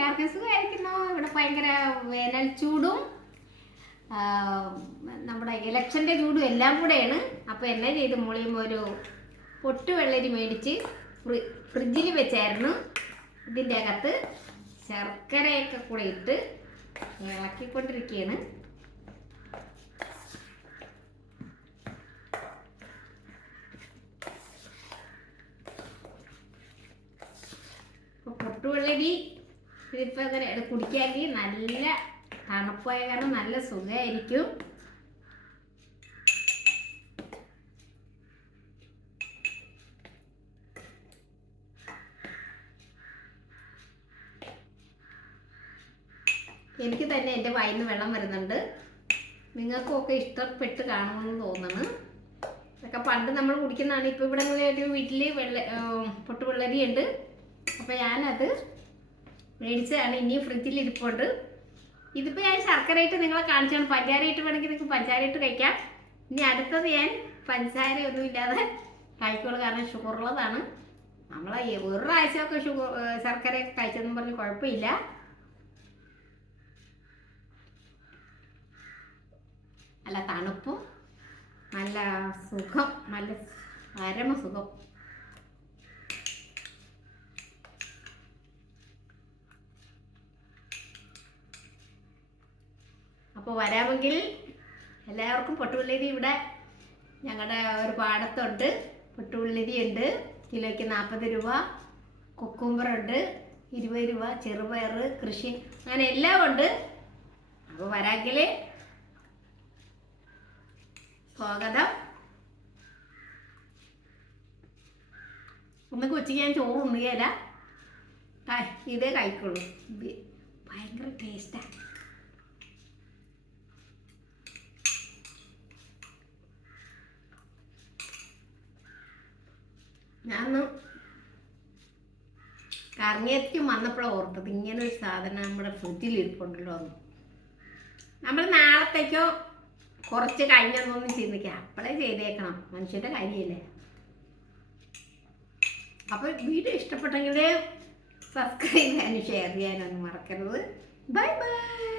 എല്ലാവർക്കും സുഖമായിരിക്കുന്നു. ഇവിടെ ഭയങ്കര വേനൽ ചൂടും നമ്മുടെ ഇലക്ഷൻ്റെ ചൂടും എല്ലാം കൂടെയാണ്. അപ്പോൾ എന്നാ ചെയ്ത് മോളിയുമ്പോൾ ഒരു പൊട്ട് വെള്ളരി മേടിച്ച് ഫ്രിഡ്ജിൽ വെച്ചായിരുന്നു. ഇതിൻ്റെ അകത്ത് ശർക്കരയൊക്കെ കൂടെ ഇട്ട് ഇളക്കിക്കൊണ്ടിരിക്കുകയാണ്. പൊട്ടുവെള്ളരി ഇതിപ്പോൾ അങ്ങനെ കുടിക്കാമെങ്കിൽ നല്ല തണുപ്പായ കാരണം നല്ല സുഖമായിരിക്കും. എനിക്ക് തന്നെ എൻ്റെ വായിൽ നിന്ന് വെള്ളം വരുന്നുണ്ട്. നിങ്ങൾക്കൊക്കെ ഇഷ്ടപ്പെട്ട് കാണുമെന്ന് തോന്നുന്നു. ഇതൊക്കെ പണ്ട് നമ്മൾ കുടിക്കുന്നതാണ്. ഇപ്പോൾ ഇവിടെ ഒരു വീട്ടിൽ പൊട്ടുവെള്ളരി ഉണ്ട്. അപ്പോൾ ഞാനത് മേടിച്ചതാണ്. ഇനി ഫ്രിഡ്ജിൽ ഇരിപ്പുണ്ട്. ഇതിപ്പോൾ ഞാൻ ശർക്കരയിട്ട് നിങ്ങളെ കാണിച്ചാണ്. പഞ്ചാരയിട്ട് വേണമെങ്കിൽ നിങ്ങൾക്ക് പഞ്ചാരയിട്ട് കഴിക്കാം. ഇനി അടുത്തത് ഞാൻ പഞ്ചാര ഒന്നും ഇല്ലാതെ കഴിക്കുള്ളൂ, കാരണം ഷുഗറുള്ളതാണ്. നമ്മൾ ഒരു പ്രാവശ്യമൊക്കെ ശർക്കരയൊക്കെ കഴിച്ചതെന്ന് പറഞ്ഞ് കുഴപ്പമില്ല. നല്ല തണുപ്പും നല്ല സുഖം, നല്ല പരമസുഖം. അപ്പോൾ വരാമെങ്കിൽ എല്ലാവർക്കും പൊട്ടുവെള്ളരി ഇവിടെ ഞങ്ങളുടെ ഒരു പാടത്തുണ്ട്. പൊട്ടുവെള്ളരി ഉണ്ട്, കിലോയ്ക്ക് 40 രൂപ. കുക്കുംബറുണ്ട് 20 രൂപ. ചെറുപയർ കൃഷി അങ്ങനെ എല്ലാം ഉണ്ട്. അപ്പോൾ വരാമെങ്കിൽ സ്വാഗതം. ഒന്നൊക്കെ ഉച്ചയ്ക്ക് ഞാൻ ചോറ് ഉണ്ണുകയില്ല, ഇതേ കഴിക്കുള്ളൂ. ഭയങ്കര ടേസ്റ്റാണ്. ഞാനൊന്ന് കറങ്ങിയത്തേക്കും വന്നപ്പോഴാണ് ഓർത്തത് ഇങ്ങനെ ഒരു സാധനം നമ്മുടെ ഫ്രിഡ്ജിൽ ഇരിപ്പുണ്ടല്ലോ. നമ്മൾ നാളത്തേക്കോ കുറച്ച് കഴിഞ്ഞൊന്നും ചിന്തിക്കുക, അപ്പോഴേ ചെയ്തേക്കണം. മനുഷ്യൻ്റെ കാര്യമല്ലേ. അപ്പോൾ വീഡിയോ ഇഷ്ടപ്പെട്ടെങ്കിൽ സബ്സ്ക്രൈബ് ചെയ്യാനും ഷെയർ ചെയ്യാനൊന്നും മറക്കരുത്. Bye bye.